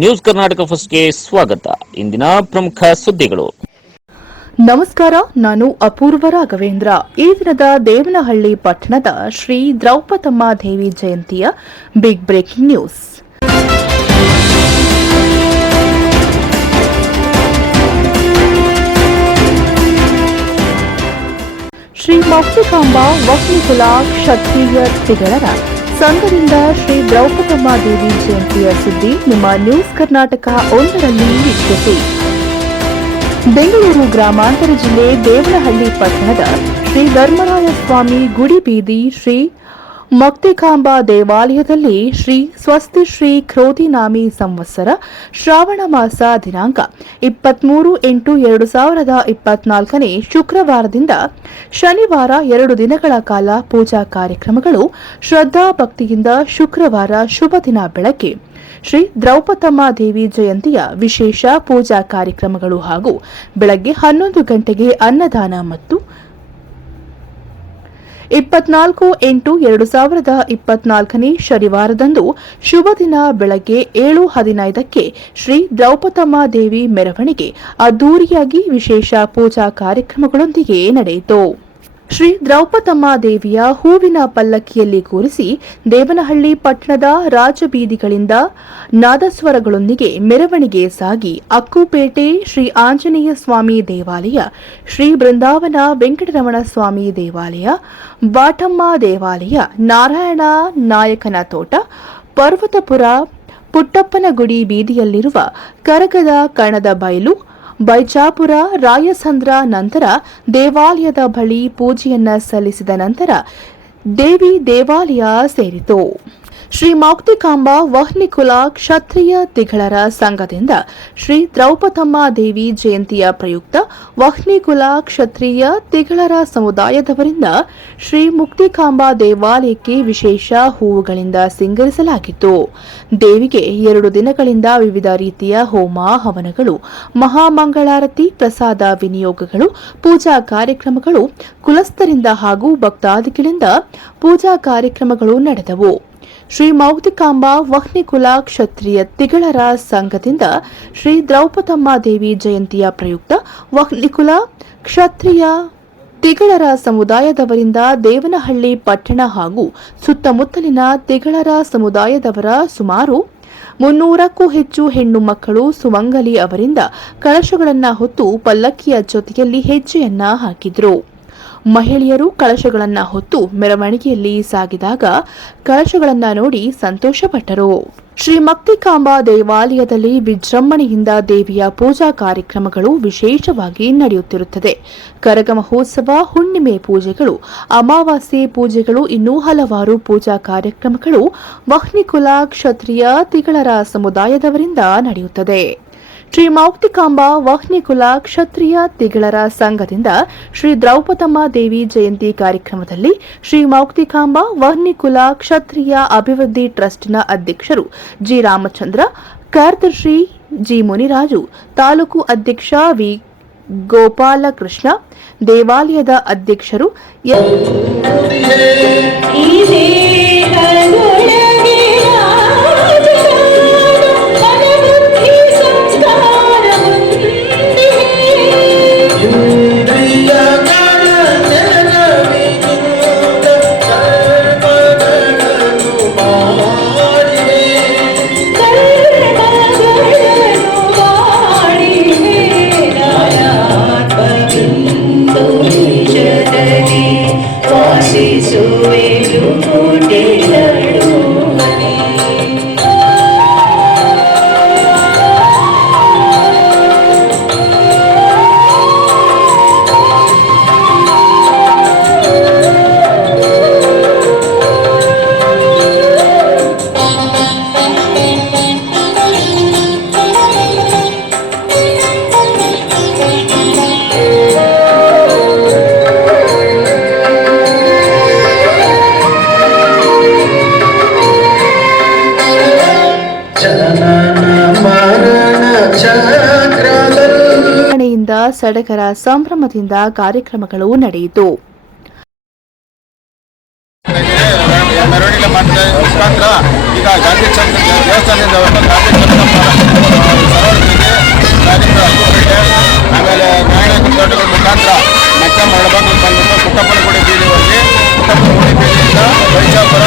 News Karnataka ಫಸ್ಟ್ಗೆ ಸ್ವಾಗತ. ಇಂದಿನ ಪ್ರಮುಖ ಸುದ್ದಿಗಳು. ನಮಸ್ಕಾರ, ನಾನು ಅಪೂರ್ವ ರಾಘವೇಂದ್ರ. ಈ ದಿನದ ದೇವನಹಳ್ಳಿ ಪಟ್ಟಣದ ಶ್ರೀ ದ್ರೌಪದಮ್ಮ ದೇವಿ ಜಯಂತಿಯ ಬಿಗ್ ಬ್ರೇಕಿಂಗ್ ನ್ಯೂಸ್. ಶ್ರೀ ಮೌಕ್ತಿಕಾಂಬ ವಕ್ನಿಕುಲ ಕ್ಷತ್ರಿಯ ತಿಗಳರ ಸಂಘದಿಂದ ಶ್ರೀ ದ್ರೌಪದಮ್ಮ ದೇವಿ ಜಯಂತಿಯ ಸುದ್ದಿ ನಿಮ್ಮ ನ್ಯೂಸ್ ಕರ್ನಾಟಕ 1ರಲ್ಲಿ ವೀಕ್ಷಿಸಿ. ಬೆಂಗಳೂರು ಗ್ರಾಮಾಂತರ ಜಿಲ್ಲೆ ದೇವನಹಳ್ಳಿ ಪಟ್ಟಣದ ಶ್ರೀ ಧರ್ಮರಾಯ ಸ್ವಾಮಿ ಗುಡಿ ಬೀದಿ ಶ್ರೀ ಮೌಕ್ತಿಕಾಂಬ ದೇವಾಲಯದಲ್ಲಿ ಶ್ರೀ ಸ್ವಸ್ತಿ ಶ್ರೀ ಕ್ರೋಧಿನಾಮಿ ಸಂವತ್ಸರ ಶ್ರಾವಣ ಮಾಸ ದಿನಾಂಕ 23/8/2024 ಶುಕ್ರವಾರದಿಂದ ಶನಿವಾರ 2 ದಿನಗಳ ಕಾಲ ಪೂಜಾ ಕಾರ್ಯಕ್ರಮಗಳು ಶ್ರದ್ಧಾ ಭಕ್ತಿಯಿಂದ ಶುಕ್ರವಾರ ಶುಭ ದಿನ ಬೆಳಗ್ಗೆ ಶ್ರೀ ದ್ರೌಪದಮ್ಮ ದೇವಿ ಜಯಂತಿಯ ವಿಶೇಷ ಪೂಜಾ ಕಾರ್ಯಕ್ರಮಗಳು ಹಾಗೂ ಬೆಳಗ್ಗೆ 11 ಗಂಟೆಗೆ ಅನ್ನದಾನ ಮತ್ತು 24/8/2024 ಶನಿವಾರದಂದು ಶುಭ ದಿನ ಬೆಳಗ್ಗೆ 7:15ಕ್ಕೆ ಶ್ರೀ ದ್ರೌಪದಮ್ಮ ದೇವಿ ಮೆರವಣಿಗೆ ಅದ್ದೂರಿಯಾಗಿ ವಿಶೇಷ ಪೂಜಾ ಕಾರ್ಯಕ್ರಮಗಳೊಂದಿಗೆ ನಡೆಯಿತು. ಶ್ರೀ ದ್ರೌಪದಮ್ಮ ದೇವಿಯ ಹೂವಿನ ಪಲ್ಲಕ್ಕಿಯಲ್ಲಿ ಕೂರಿಸಿ ದೇವನಹಳ್ಳಿ ಪಟ್ಟಣದ ರಾಜಬೀದಿಗಳಿಂದ ನಾದಸ್ವರಗಳೊಂದಿಗೆ ಮೆರವಣಿಗೆ ಸಾಗಿ ಅಕ್ಕುಪೇಟೆ ಶ್ರೀ ಆಂಜನೇಯ ಸ್ವಾಮಿ ದೇವಾಲಯ, ಶ್ರೀ ಬೃಂದಾವನ ವೆಂಕಟರಮಣ ಸ್ವಾಮಿ ದೇವಾಲಯ, ಬಾಟಮ್ಮ ದೇವಾಲಯ, ನಾರಾಯಣ ನಾಯಕನ ತೋಟ, ಪರ್ವತಪುರ ಪುಟ್ಟಪ್ಪನ ಗುಡಿ ಬೀದಿಯಲ್ಲಿರುವ ಕರಗದ ಕಣದ ಬಯಲು, ಬೈಜಾಪುರ ರಾಯಸಂದ್ರ ನಂತರ ದೇವಾಲಯದ ಬಳಿ ಪೂಜೆಯನ್ನ ಸಲ್ಲಿಸಿದ ನಂತರ ದೇವಿ ದೇವಾಲಯ ಸೇರಿತು. ಶ್ರೀ ಮೌಕ್ತಿಕಾಂಬ ವಹ್ನಿಕುಲ ಕ್ಷತ್ರಿಯ ತಿಗಳರ ಸಂಘದಿಂದ ಶ್ರೀ ದ್ರೌಪದಮ್ಮ ದೇವಿ ಜಯಂತಿಯ ಪ್ರಯುಕ್ತ ವಹ್ನಿಕುಲ ಕ್ಷತ್ರಿಯ ತಿಗಳರ ಸಮುದಾಯದವರಿಂದ ಶ್ರೀ ಮುಕ್ತಿಕಾಂಬ ದೇವಾಲಯಕ್ಕೆ ವಿಶೇಷ ಹೂವುಗಳಿಂದ ಸಿಂಗರಿಸಲಾಗಿತ್ತು. ದೇವಿಗೆ 2 ದಿನಗಳಿಂದ ವಿವಿಧ ರೀತಿಯ ಹೋಮ ಹವನಗಳು, ಮಹಾಮಂಗಳಾರತಿ, ಪ್ರಸಾದ ವಿನಿಯೋಗಗಳು, ಪೂಜಾ ಕಾರ್ಯಕ್ರಮಗಳು, ಕುಲಸ್ಥರಿಂದ ಹಾಗೂ ಭಕ್ತಾದಿಗಳಿಂದ ಪೂಜಾ ಕಾರ್ಯಕ್ರಮಗಳು ನಡೆದವು. ಶ್ರೀ ಮೌಕ್ತಿಕಾಂಬ ವಹ್ನಿಕುಲ ಕ್ಷತ್ರಿಯ ತಿಗಳರ ಸಂಘದಿಂದ ಶ್ರೀ ದ್ರೌಪದಮ್ಮ ದೇವಿ ಜಯಂತಿಯ ಪ್ರಯುಕ್ತ ವಹ್ನಿಕುಲ ಕ್ಷತ್ರಿಯ ತಿಗಳರ ಸಮುದಾಯದವರಿಂದ ದೇವನಹಳ್ಳಿ ಪಟ್ಟಣ ಹಾಗೂ ಸುತ್ತಮುತ್ತಲಿನ ತಿಗಳರ ಸಮುದಾಯದವರ ಸುಮಾರು 300ಕ್ಕೂ ಹೆಚ್ಚು ಹೆಣ್ಣು ಮಕ್ಕಳು ಸುಮಂಗಲಿ ಅವರಿಂದ ಕಳಶಗಳನ್ನು ಹೊತ್ತು ಪಲ್ಲಕ್ಕಿಯ ಜೊತೆಯಲ್ಲಿ ಹೆಜ್ಜೆಯನ್ನ ಹಾಕಿದ್ರು. ಮಹಿಳೆಯರು ಕಳಶಗಳನ್ನು ಹೊತ್ತು ಮೆರವಣಿಗೆಯಲ್ಲಿ ಸಾಗಿದಾಗ ಕಳಶಗಳನ್ನು ನೋಡಿ ಸಂತೋಷಪಟ್ಟರು. ಶ್ರೀ ಮೌಕ್ತಿಕಾಂಬ ದೇವಾಲಯದಲ್ಲಿ ವಿಜೃಂಭಣೆಯಿಂದ ದೇವಿಯ ಪೂಜಾ ಕಾರ್ಯಕ್ರಮಗಳು ವಿಶೇಷವಾಗಿ ನಡೆಯುತ್ತಿರುತ್ತದೆ. ಕರಗ ಮಹೋತ್ಸವ, ಹುಣ್ಣಿಮೆ ಪೂಜೆಗಳು, ಅಮಾವಾಸ್ಯೆ ಪೂಜೆಗಳು, ಇನ್ನೂ ಹಲವಾರು ಪೂಜಾ ಕಾರ್ಯಕ್ರಮಗಳು ವಹ್ನಿಕುಲ ಕ್ಷತ್ರಿಯ ತಿಗಳರ ಸಮುದಾಯದವರಿಂದ ನಡೆಯುತ್ತದೆ. ಶ್ರೀ ಮೌಕ್ತಿಕಾಂಬ ವಹ್ನಿಕುಲ ಕ್ಷತ್ರಿಯ ತಿಗಳರ ಸಂಘದಿಂದ ಶ್ರೀ ದ್ರೌಪದಮ್ಮ ದೇವಿ ಜಯಂತಿ ಕಾರ್ಯಕ್ರಮದಲ್ಲಿ ಶ್ರೀ ಮೌಕ್ತಿಕಾಂಬ ವಹ್ನಿಕುಲ ಕ್ಷತ್ರಿಯ ಅಭಿವೃದ್ಧಿ ಟ್ರಸ್ಟ್ನ ಅಧ್ಯಕ್ಷರು ಜಿ ರಾಮಚಂದ್ರ, ಕಾರ್ಯದರ್ಶಿ ಜಿ ಮುನಿರಾಜು, ತಾಲೂಕು ಅಧ್ಯಕ್ಷ ವಿ ಗೋಪಾಲಕೃಷ್ಣ, ದೇವಾಲಯದ ಅಧ್ಯಕ್ಷರು ಸಡಗರ ಸಂಭ್ರಮದಿಂದ ಕಾರ್ಯಕ್ರಮಗಳು ನಡೆಯಿತು. ಮೆರವಣಿಗೆ ಮುಖಾಂತರ ಈಗ ಗಾಂಧಿ ಚೌಕ ದೇವಸ್ಥಾನದಿಂದ ಹೊರಟು ಗಾಂಧಿ ಚೌಕ ಸರವಣಿಗೆ ರಾಜೇಂದ್ರ ಹಕ್ಕುಪೇಟೆ ಆಮೇಲೆ ನಾರಾಯಣ ತೋಟಗಳ ಮುಖಾಂತರ ಮತ್ತೆ ಮಳಬಾಗಿಲು ಬಂದ್ಬಿಟ್ಟು ಪುಟ್ಟಪ್ಪನಗುಡಿ ಬೀದಿವರೆಗೆ ಪುಟ್ಟಪ್ಪನಗುಡಿ ಬೀದಿಯಿಂದ ವೈಜಾಪುರ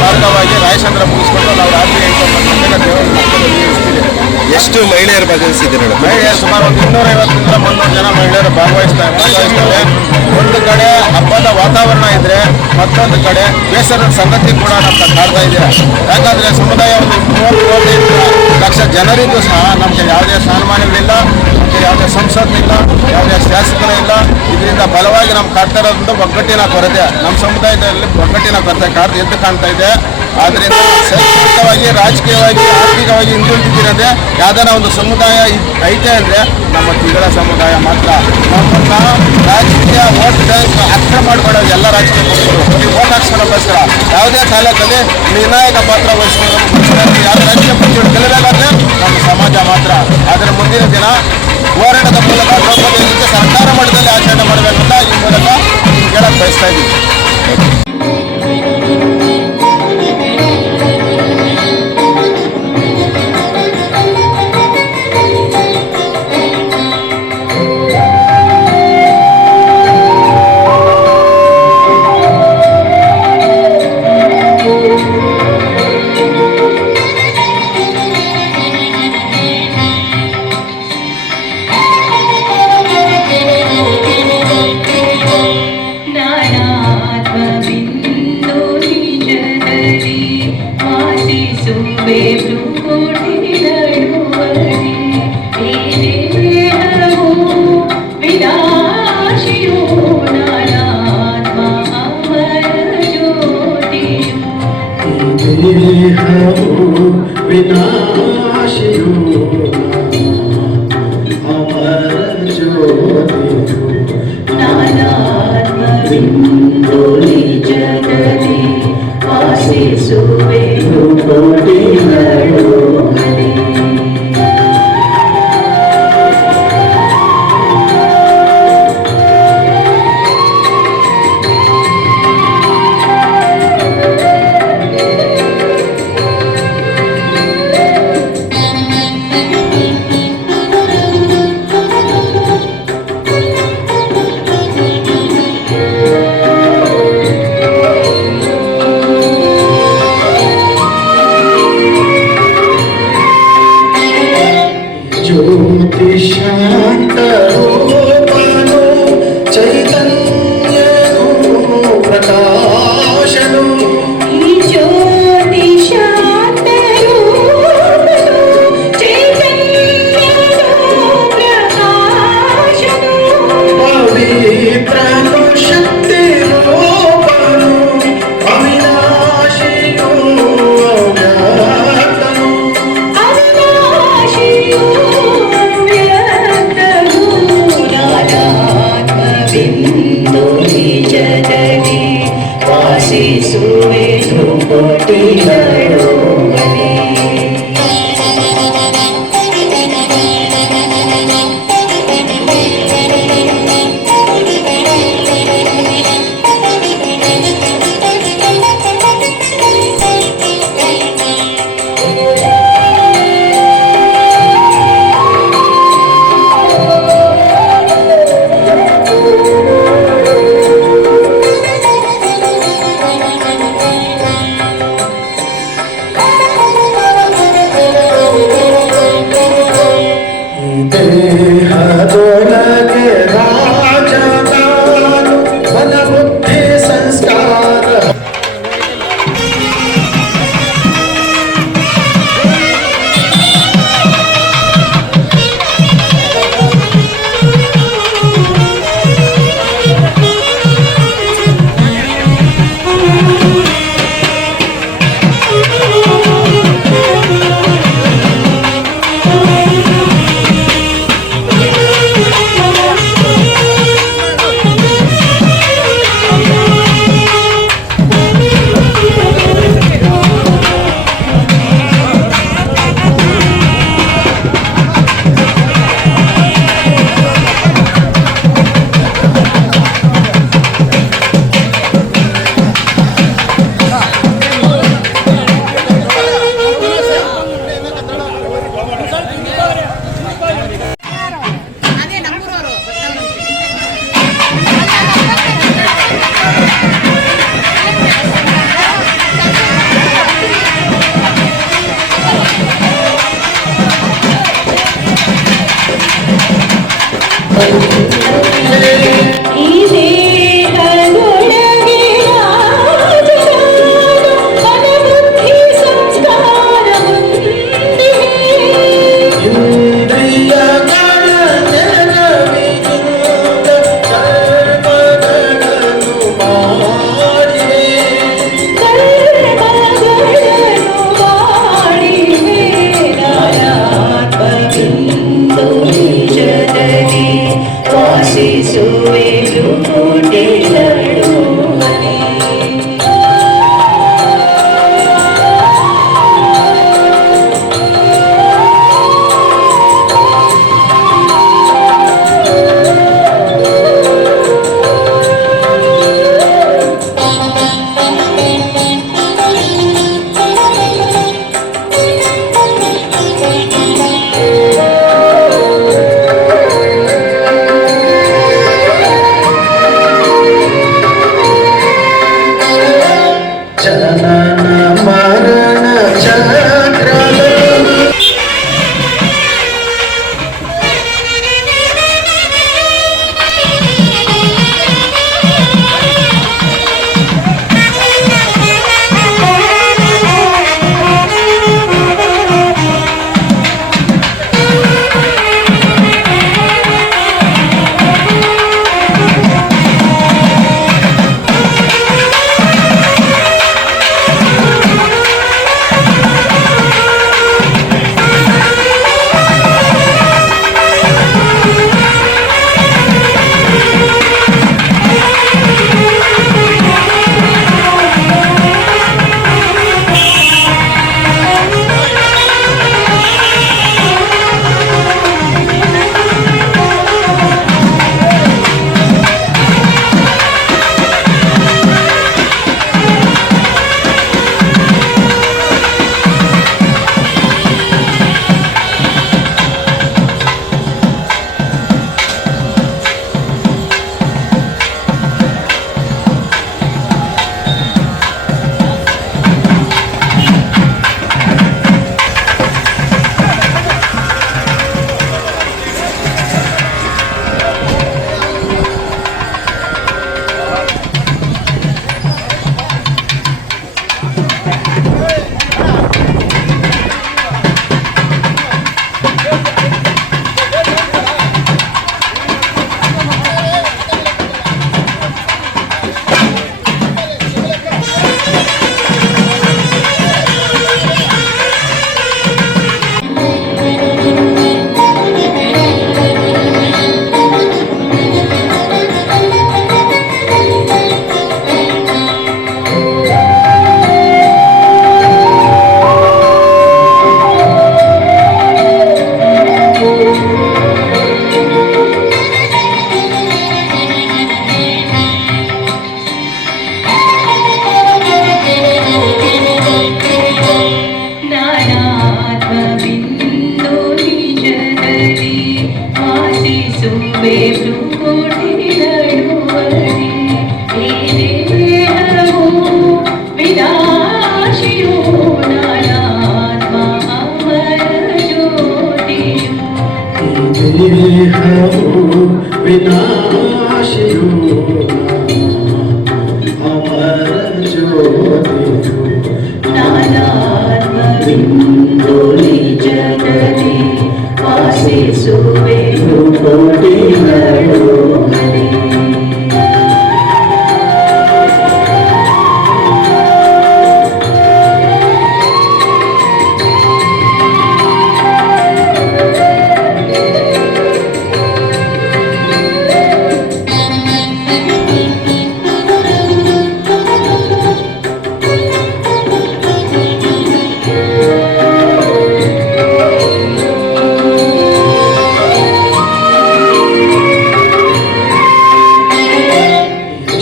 ಮಾರ್ಗವಾಗಿ ರಾಯಚಂದ್ರ ಮುಗಿಸ್ಕೊಂಡು ನಾವು ರಾತ್ರಿ 8-9 ಗಂಟೆಗೆ ದೇವರ ಮಕ್ಕಳು ನಿಲ್ಲಿಸ್ತೀವಿ. ಎಷ್ಟು ಮಹಿಳೆಯರು ಭಾಗವಹಿಸಿದ್ದೀರಿ? ಮಹಿಳೆಯರು ಸುಮಾರು ಒಂದು 250ರಿಂದ 300 ಜನ ಮಹಿಳೆಯರು ಭಾಗವಹಿಸ್ತಾರೆ. ಒಂದು ಕಡೆ ಹಬ್ಬದ ವಾತಾವರಣ ಇದ್ರೆ ಮತ್ತೊಂದು ಕಡೆ ಬೇಸರದ ಸಂಗತಿ ಕೂಡ ನಮ್ಮ ಕಾಡ್ತಾ ಇದೆ. ಯಾಕಂದ್ರೆ ಸಮುದಾಯ ಒಂದು 30-35 ಲಕ್ಷ ಜನರಿದ್ದು ಸಹ ನಮಗೆ ಯಾವುದೇ ಸ್ಥಾನಮಾನಗಳಿಲ್ಲ, ನಮಗೆ ಯಾವುದೇ ಸಂಸತ್ತಿಲ್ಲ, ಯಾವುದೇ ಶಾಸಕರು ಇಲ್ಲ. ಇದರಿಂದ ಬಲವಾಗಿ ನಮ್ಮ ಕಾಡ್ತಾ ಇರೋದು ಒಗ್ಗಟ್ಟಿನ ಕೊರತೆ. ನಮ್ಮ ಸಮುದಾಯದಲ್ಲಿ ಒಗ್ಗಟ್ಟಿನ ಕೊರತೆ ಎದ್ದು ಕಾಣ್ತಾ ಇದೆ. ಆದ್ದರಿಂದ ಶೈಕ್ಷಣಿಕವಾಗಿ, ರಾಜಕೀಯವಾಗಿ, ಆರ್ಥಿಕವಾಗಿ ಹಿಂದುಳಿದಿದ್ದೀರಂದ್ರೆ ಯಾವ್ದಾರ ಒಂದು ಸಮುದಾಯ ಐತೆ ಅಂದರೆ ನಮ್ಮ ತಿಗಳ ಸಮುದಾಯ ಮಾತ್ರ. ನಮ್ಮನ್ನ ರಾಜಕೀಯ ವೋಟ್ ಬ್ಯಾಂಕ್ ಅರ್ಥ ಮಾಡಿಕೊಳ್ಳೋದು ಎಲ್ಲ ರಾಜಕೀಯ ಪಕ್ಷಗಳು ಈ ವೋಟ್ ಹಾಕ್ಸ್ಕೊಳ್ಳೋಕ್ಕೋಸ್ಕರ ಯಾವುದೇ ತಾಲೂಕಲ್ಲಿ ನಿರ್ಣಾಯಕ ಪಾತ್ರ ವಹಿಸ್ಕೊಳ್ಳೋದು ಯಾವ ರಾಜಕೀಯ ಪಕ್ಷಗಳು ಗೆಲ್ಲಬೇಕಾದ್ರೆ ನಮ್ಮ ಸಮಾಜ ಮಾತ್ರ. ಅದರ ಮುಂದಿನ ದಿನ ಹೋರಾಟದ ಮೂಲಕ ದ್ರೌಪದಿ ಸರ್ಕಾರ ಮಟ್ಟದಲ್ಲಿ ಆಚರಣೆ ಮಾಡಬೇಕಂತ ಈ ಮೂಲಕ ಹೇಳಕ್ ಬಯಸ್ತಾ ಇದ್ದೀವಿ.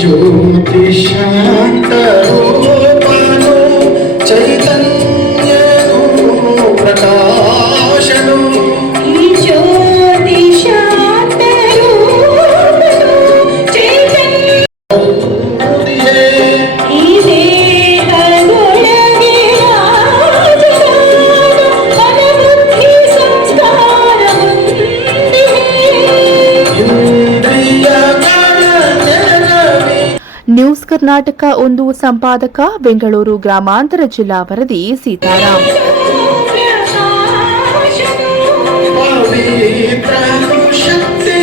ಜ್ಯೋತಿ ಶಾಂತ ರೂಪನು ಚೈತನ್ಯನು ಪ್ರಕಾಶನು ಜ್ಯೋತಿ ಶಾಂತ ರೂಪನು ಚೈತನ್ಯ ಈ ದೇಹದೊಳಗೆ ರಾಜನಾದ ಮನಬುದ್ಧಿ ಸಂಸ್ಕಾರ ಹೊಂದಿದೆ. ನ್ಯೂಸ್ ಕರ್ನಾಟಕ ಒಂದು ಸಂಪಾದಕ ಬೆಂಗಳೂರು ಗ್ರಾಮಾಂತರ ಜಿಲ್ಲಾ ವರದಿ ಸೀತಾರಾಮ್. ಪವಿತ್ರ ಶಕ್ತಿ